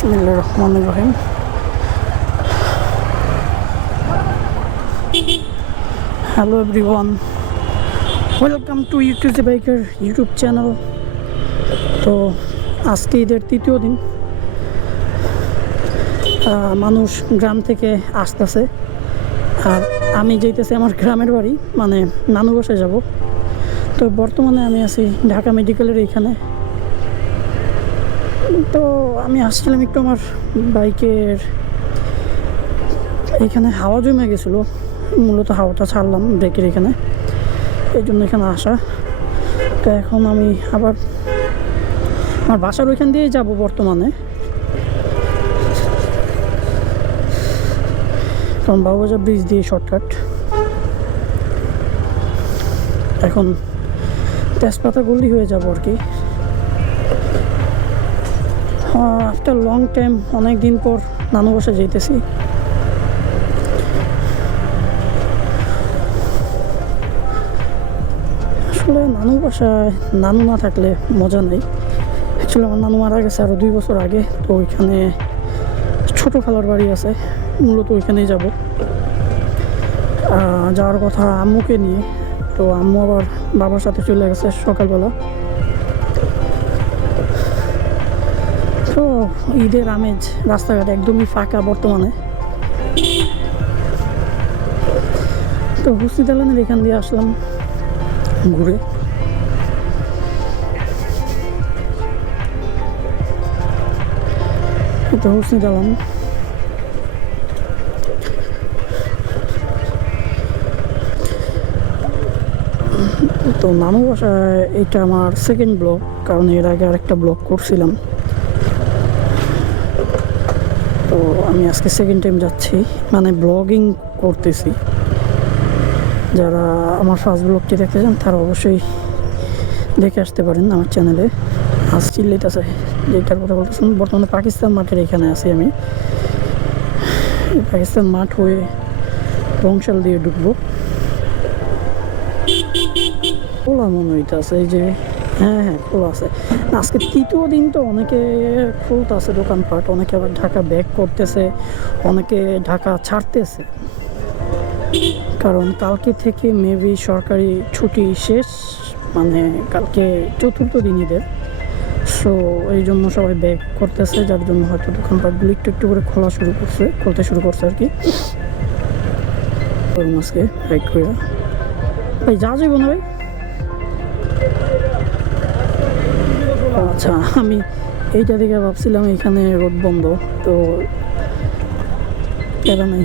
বিসমিল্লাহির রহমানির রহিম। Hello everyone, welcome to YouTube biker YouTube channel. তো আজকে ঈদের তৃতীয় দিন, মানুষ গ্রাম থেকে আসতেছে আর আমি যাইতেছি আমার গ্রামের বাড়ি, মানে নানু বাসায় যাব। তো বর্তমানে আমি আছি ঢাকা মেডিকেলের এইখানে। তো আমি আসছিলাম একটু আমার বাইকের এখানে হাওয়া জমে গেছিলো, মূলত হাওয়াটা ছাড়লাম ব্রেকের এখানে, এই জন্য এখানে আসা। তো এখন আমি আবার আমার বাসার ওইখান দিয়েই যাব বর্তমানে, কারণ বাবুবাজার ব্রিজ দিয়ে শর্টকাট। এখন তেজপাতা গলি হয়ে যাব আর কি। আফটার লং টাইম, অনেক দিন পর নানু বাসায় যাইতেছি। আসলে নানু বাসায় নানু না থাকলে মজা নেই। অ্যাকচুয়ালি আমার নানু মারা গেছে আরও 2 বছর আগে। তো ওইখানে ছোটো খালার বাড়ি আছে, মূলত ওইখানেই যাব। যাওয়ার কথা আম্মুকে নিয়ে, তো আম্মু আবার বাবার সাথে চলে গেছে সকালবেলা। তো ঈদের আমেজ, রাস্তাঘাট একদমই ফাঁকা বর্তমানে। তো হুসনি দালানের এখান দিয়ে আসলাম ঘুরে। এটা হুসনি দালান। তো নানু বাসায় এটা আমার সেকেন্ড ব্লগ, কারণ এর আগে আরেকটা ব্লগ করছিলাম। তো আমি আজকে সেকেন্ড টাইম যাচ্ছি, মানে ব্লগিং করতেছি। যারা আমার ফার্স্ট ব্লগটি দেখতে চান তারা অবশ্যই দেখে আসতে পারেন আমার চ্যানেলে। আজ চিল্লিত আছে যেটার কথা বলতেছেন, বর্তমানে পাকিস্তান মাঠের এখানে আছি আমি। পাকিস্তান মাঠ হয়ে রংশাল দিয়ে ঢুকবো। খোলা মনে হইতেছে, এই যে হ্যাঁ খোলা আছে। আজকে তৃতীয় দিন, তো অনেকে খুলতেছে দোকানপাট, অনেকে আবার ঢাকা ব্যাক করতেছে, অনেকে ঢাকা ছাড়তেছে, কারণ কালকে থেকে মেবি সরকারি ছুটি শেষ, মানে কালকে চতুর্থ দিন ঈদের। সো এই জন্য সবাই ব্যাক করতেছে, যার জন্য হয়তো দোকানপাটগুলো একটু একটু করে খুলতে শুরু করছে আর কি। আজকে বাইক করে ভাই যা যাবো না ভাই। আচ্ছা, আমি এইটা দেখে ভাবছিলাম এখানে রোড বন্ধ, তো কেন নেই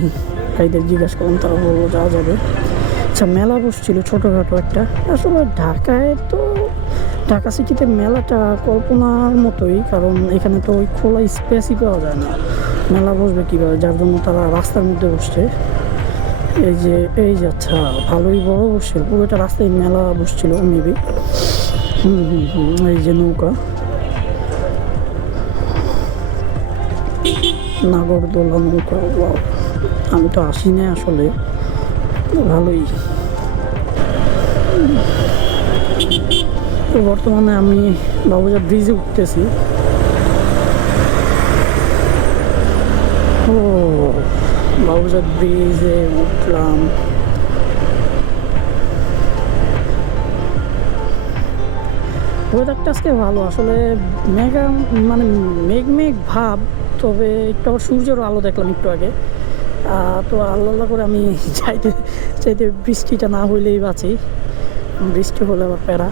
ভাইদের জিজ্ঞাসা করলাম, তারা বললো যাওয়া যাবে। আচ্ছা, মেলা বসছিল ছোটোখাটো একটা। আসলে ঢাকায় তো, ঢাকা সিটিতে মেলাটা কল্পনার মতোই, কারণ এখানে তো ওই খোলা স্পেসই পাওয়া যায় না, মেলা বসবে কীভাবে, যার জন্য তারা রাস্তার মধ্যে বসছে। এই যে আচ্ছা, ভালোই বড় বসছিল, পুরোটা রাস্তায় মেলা বসছিল মেবি। এই যে নৌকা, নাগরদোলা নৌকা, আমি তো আসি না আসলে, ভালোই। তো বর্তমানে আমি বাবুবাজার ব্রিজে উঠতেছি। ও, বাবুবাজার ব্রিজে উঠলাম। ওয়েদারটা আজকে ভালো, আসলে মানে মেঘ ভাব, তবে একটু আবার সূর্যের আলো দেখলাম একটু আগে। তো আল্লাহ করে আমি চাইতে বৃষ্টিটা না হইলেই বাঁচি, বৃষ্টি হলে আবার প্যারা।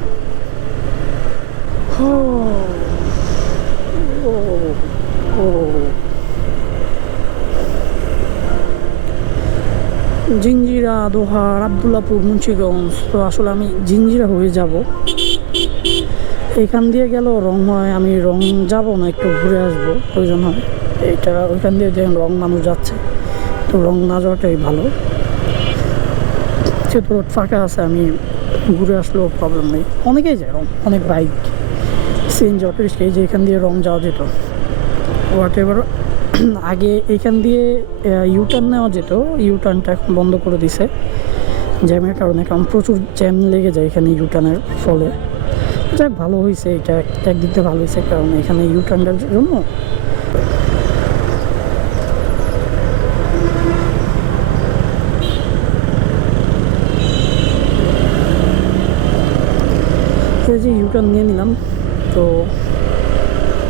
জিঞ্জিরা, দোহার, আবদুল্লাপুর, মুন্সিগঞ্জ। তো আসলে আমি জিঞ্জিরা হয়ে যাব, এখান দিয়ে গেলেও রং হয়, আমি রং যাব না, একটু ঘুরে আসবো প্রয়োজন হয়। এইটা ওইখান দিয়ে যে রং মানুষ যাচ্ছে, তো রং না যাওয়াটাই ভালো। যেহেতু রোড ফাঁকা আছে, আমি ঘুরে আসলেও প্রবলেম নেই। অনেকেই যায় রং, অনেক বাইক, সিএনজি, অটো রিক্সা, এই যে এখান দিয়ে রং যাওয়া যেত হোয়াট এভার। আগে এইখান দিয়ে ইউটার্ন নেওয়া যেত, ইউটার্নটা এখন বন্ধ করে দিছে জ্যামের কারণে, কারণ প্রচুর জ্যাম লেগে যায় এখানে ইউটার্নের ফলে। যাক, ভালো হয়েছে, এটা একদিক দিয়ে ভালো হয়েছে, কারণ এখানে ইউটার্নের জন্য ইউটার্ন নিয়ে নিলাম। তো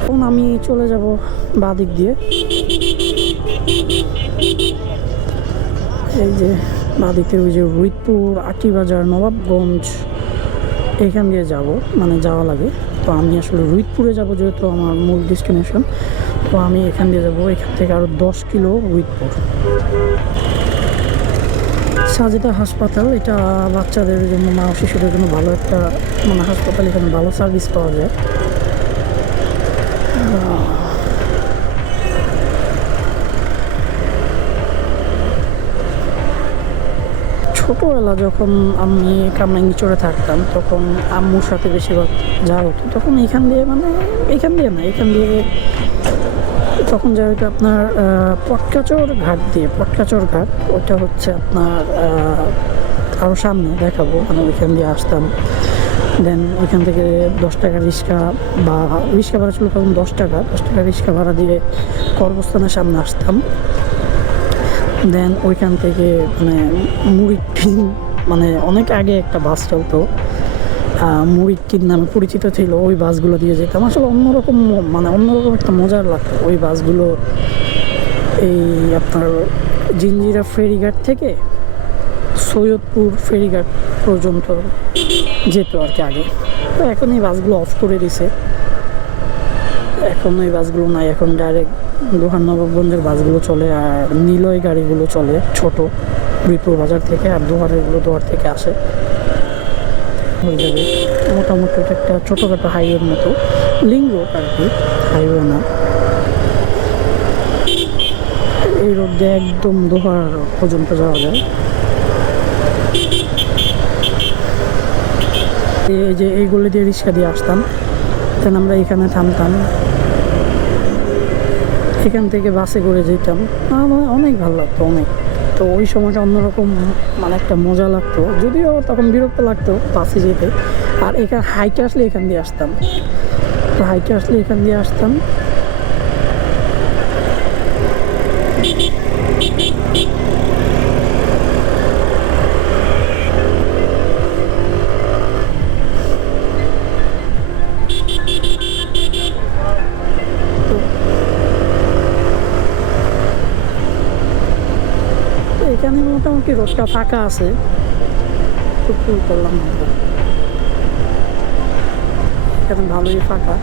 এখন আমি চলে যাব বাঁ দিক দিয়ে, এই যে বাঁ দিকে ওই যে রুইতপুর, আটিবাজার, নবাবগঞ্জ এখান দিয়ে যাব, মানে যাওয়া লাগে। তো আমি আসলে রুইতপুরে যাব, যেহেতু আমার মূল ডেস্টিনেশন। তো আমি এখান দিয়ে যাব, এখান থেকে আরও 10 কিলো রুইতপুর। সাজেদা হাসপাতাল, এটা বাচ্চাদের জন্য, মা শিশুদের জন্য ভালো একটা মানে হাসপাতাল। এখানে ভালো সার্ভিস পাওয়া যায়। ছোটোবেলা যখন আমি কামরাঙ্গীচরে থাকতাম, তখন আম্মুর সাথে বেশিরভাগ যাওয়া হতো। তখন এখান দিয়ে, মানে এখান দিয়ে না, এখান দিয়ে তখন যা হতো আপনার পটকাচর ঘাট দিয়ে, পটকাচর ঘাট ওটা হচ্ছে আপনার আরও সামনে দেখাবো, মানে ওইখান দিয়ে আসতাম। দেন ওইখান থেকে 10 টাকা রিক্সা, বা রিক্সা ভাড়া ছিল তখন 10 টাকা, 10 টাকা রিক্সা ভাড়া দিয়ে কর্মস্থানের সামনে আসতাম। দেন ওইখান থেকে মানে মুড়িটিন, মানে অনেক আগে একটা বাস চলতো, মুড়িটিন নামে পরিচিত ছিল, ওই বাসগুলো দিয়ে যেতাম। আসলে অন্যরকম, মানে অন্যরকম একটা মজার লাগতো ওই বাসগুলো। এই আপনার জিঞ্জিরা ফেরিঘাট থেকে সৈয়দপুর ফেরিঘাট পর্যন্ত যেত আর কি আগে। তো এখন এই বাসগুলো অফ করে দিছে, এখন এই বাসগুলো নাই। এখন ডাইরেক্ট দোহান নবাবগঞ্জের বাসগুলো চলে, আর নিলয় গাড়িগুলো চলে ছোট, রুইপুর বাজার থেকে। আর দোহারেরগুলো দোহার থেকে আসে, হয়ে যাবে মোটামুটি। এটা একটা ছোটোখাটো হাইওয়ের মতো, লিঙ্ক রোড আর কি, হাইওয়ে না। এই রোড দিয়ে একদম দোহার পর্যন্ত যাওয়া যায়। এই যে এইগুলো দিয়ে রিক্সা দিয়ে আসতাম, দেন আমরা এখানে থামতাম, এখান থেকে বাসে করে যেতাম। অনেক ভালো লাগতো, অনেক। তো ওই সময়টা অন্যরকম, মানে একটা মজা লাগতো, যদিও তখন বিরক্ত লাগতো বাসে যেতে। আর এখানে হাইটে আসলে এখান দিয়ে আসতাম, তো হাইটে আসলে এখান দিয়ে আসতাম। এখানে মোটামুটি রোডটা ফাঁকা আছে, টুকটুক করলাম এখানে ভালোই ফাঁকা।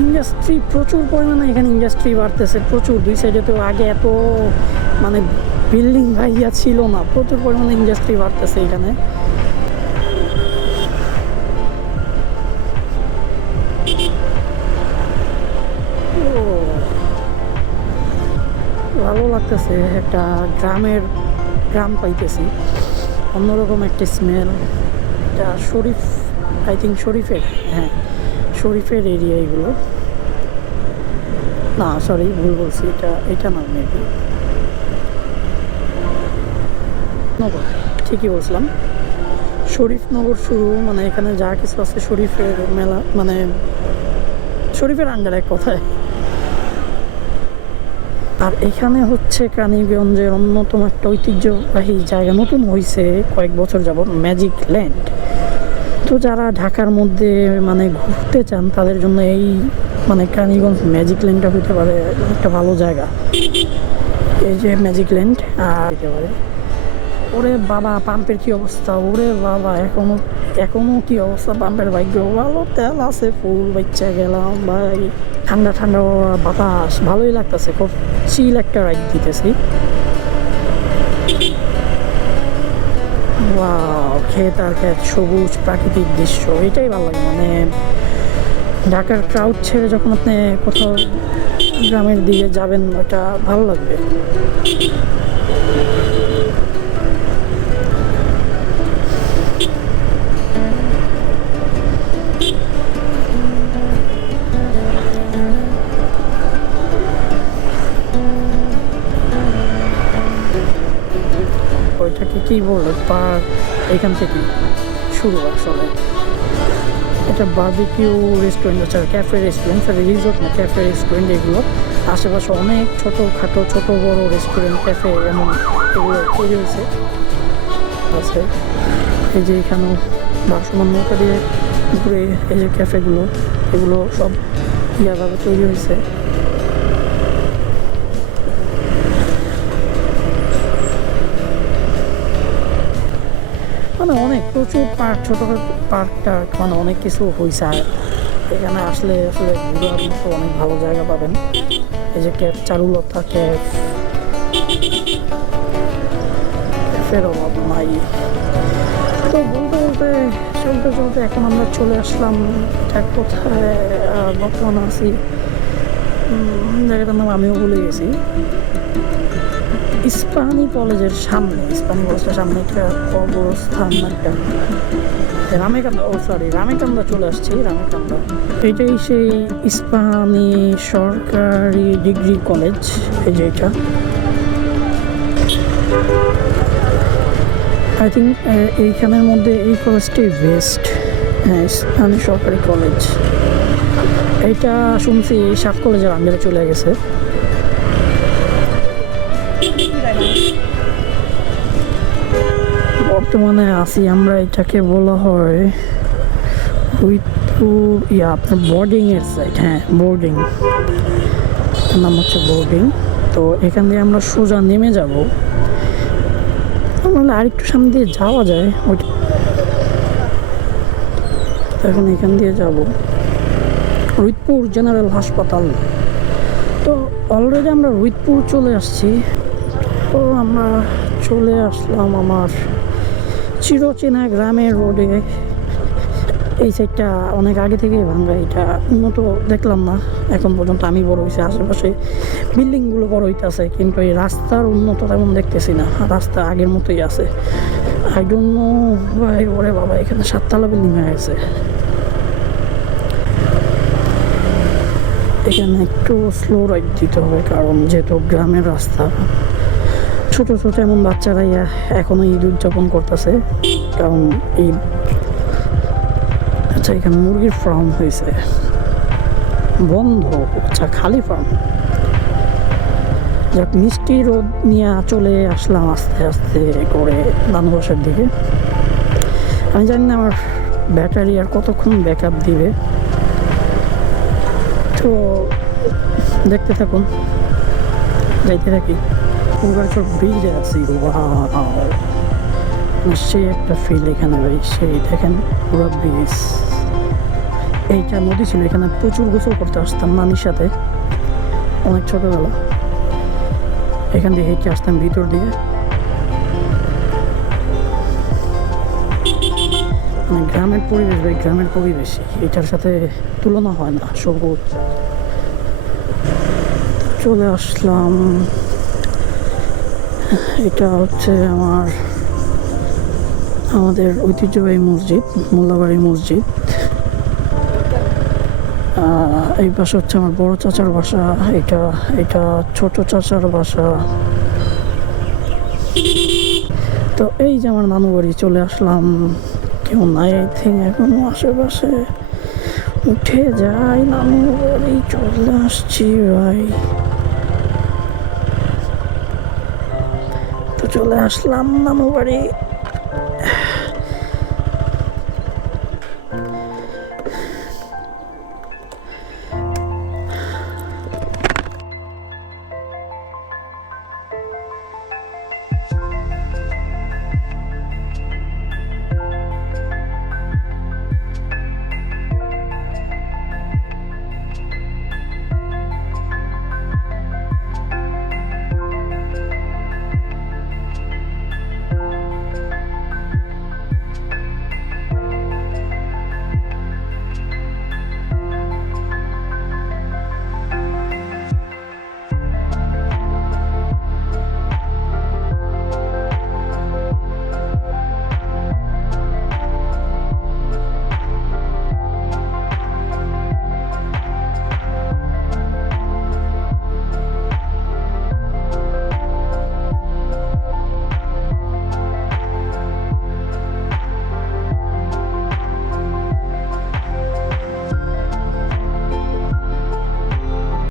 ইন্ডাস্ট্রি প্রচুর পরিমাণে, এখানে ইন্ডাস্ট্রি বাড়তেছে প্রচুর। দুই সাইডে তো আগে এত মানে বিল্ডিং ভাইয়া ছিল না, প্রচুর পরিমাণে ইন্ডাস্ট্রি বাড়তেছে এখানে। ভালো লাগতেছে, একটা গ্রাম পাইতেছি, অন্যরকম একটা স্মেল। এটা শরীফ, আই থিঙ্ক শরীফের, হ্যাঁ শরীফের এরিয়া এগুলো। না সরি, ভুল বলছি, এটা না, মেবি নগর, ঠিকই বলছিলাম। শরীফনগর শুরু, মানে এখানে যা কিছু আছে শরীফের মেলা, মানে শরীফের আন্ডার এক কথায়। আর এখানে হচ্ছে কেরানীগঞ্জের অন্যতম একটা ঐতিহ্যবাহী জায়গা, নতুন হয়েছে কয়েক বছর যাবত, ম্যাজিক ল্যান্ড। তো যারা ঢাকার মধ্যে মানে ঘুরতে চান, তাদের জন্য এই মানে কেরানীগঞ্জ ম্যাজিক ল্যান্ডটা হতে পারে একটা ভালো জায়গা। এই যে ম্যাজিক ল্যান্ড, আর হতে পারে। ওরে বাবা, পাম্পের কি অবস্থা, ওরে বাবা, এখনো কি অবস্থা পাম্পের। ভাগ্য ভালো, তেল আছে, ফুল বাচ্চা গেলাম ভাই। ঠান্ডা ঠান্ডা বাতাস, ভালোই লাগতেছে, খুব চিল একটা রাইড দিতেছি। ওয়াও, ক্ষেত আর ক্ষেত, সবুজ প্রাকৃতিক দৃশ্য, এটাই ভালো লাগে। মানে ঢাকার ক্রাউড ছেড়ে যখন আপনি কোথাও গ্রামের দিকে যাবেন, ওটা ভালো লাগবে। ওইটাকে কি বলবো, পার্ক, এখান থেকে শুরু আসলে। এটা বারবিকিউ রেস্টুরেন্ট আছে, ক্যাফে রেস্টুরেন্ট, সরি রিসোর্ট না, ক্যাফে রেস্টুরেন্ট এগুলো। আশেপাশে অনেক ছোটোখাটো ছোট বড় রেস্টুরেন্ট ক্যাফে এমন এগুলো তৈরি হয়েছে আছে। এই যে এখানেও ভাসমান নৌকা দিয়ে ঘুরে এই যে ক্যাফেগুলো এগুলো সব ইয়াভাবে তৈরি হয়েছে। মানে অনেক প্রচুর পার্ক, ছোটোখাটো পার্ক টার্ক, মানে অনেক কিছু হয়েছে। আর এখানে আসলে আসলে ঘোরার মতো অনেক ভালো জায়গা পাবেন। এই যে ক্যাফ চারুলতা ক্যাফের অভাব নাই। তো বলতে বলতে চলতে চলতে এখন আমরা চলে আসলাম এক কোথায় বর্তমানে আছি, জায়গাটার নাম আমিও ভুলে গেছি। ইস্পাহানি কলেজের সামনে, ইস্পাহানি কলেজের সামনে একটা কবরস্থান, একটা রামেকান্দা, ও সরি রামেকান্দা চলে আসছি, রামেকান্দা। এটাই সেই ইস্পাহানি সরকারি ডিগ্রি কলেজ। এই যে এটা আই থিঙ্ক এইখানের মধ্যে এই কলেজটাই বেস্ট। হ্যাঁ, ইস্পাহানি সরকারি কলেজ। এইটা শুনছি সাত কলেজের আন্ডারে চলে গেছে। বর্তমানে আছি আমরা, এটাকে বলা হয় রুইতপুর আপনার বোর্ডিংয়ের সাইড। হ্যাঁ, বোর্ডিং, নাম হচ্ছে বোর্ডিং। তো এখান দিয়ে আমরা সোজা নেমে যাব। আমরা আরেকটু সামনে দিয়ে যাওয়া যায় ওইটা, এখন এখান দিয়ে যাব রুইতপুর জেনারেল হাসপাতাল। তো অলরেডি আমরা রুইতপুর চলে আসছি। তো আমরা চলে আসলাম আমার চিরচেনা গ্রামের রোডে। এই সাইডটা অনেক আগে থেকেই ভাঙ্গা, এটা উন্নত দেখলাম না এখন পর্যন্ত। আমি বড় হয়েছি, আশেপাশে বিল্ডিংগুলো বড় হইতেছে, কিন্তু এই রাস্তার উন্নত তেমন দেখতেছি না। রাস্তা আগের মতোই আছে। আই ডোন্ট নো ভাই, ওরে বাবা, এখানে 7 তলা বিল্ডিং হয়ে গেছে। এখানে একটু স্লো রাইড দিতে হবে, কারণ যেহেতু গ্রামের রাস্তা। ছোট ছোট এমন বাচ্চারাই এখনো ঈদ উদযাপন করতেছে, কারণ ঈদ। আচ্ছা, এখানে মুরগির ফার্ম হয়েছে বন্ধ। আচ্ছা, খালি ফার্ম। যাক, মিষ্টি রোদ নিয়ে চলে আসলাম আস্তে আস্তে করে নানুবাসার দিকে। আমি জানি না আমার ব্যাটারি আর কতক্ষণ ব্যাকআপ দিবে, তো দেখতে থাকুন, যাইতে থাকি। উগারচর ব্রিজে আছি, সেই একটা ফিল এখানে ভাই। সেই দেখেন পুরো ব্রিজ। এইটা নদী ছিল, এখানে প্রচুর গোসল করতে আসতাম নানির সাথে অনেক ছোটবেলা। এখান দিয়ে হেঁটে আসতাম ভিতর দিয়ে। মানে গ্রামের পরিবেশ ভাই, গ্রামের পরিবেশ এটার সাথে তুলনা হয় না, সবুজ। চলে আসলাম, এটা হচ্ছে আমাদের ঐতিহ্যবাহী মসজিদ, মোল্লাবাড়ি মসজিদ। এই পাশে হচ্ছে আমার বড় চাচার বাসা, এটা ছোট চাচার বাসা। তো এই যে আমার নানু বাড়ি, চলে আসলাম। কেউ নাই আই থিঙ্ক এখনো আশেপাশে। উঠে যাই, নানু বাড়ি চলে আসছি ভাই। তো চলে আসলাম নানু বাড়ি।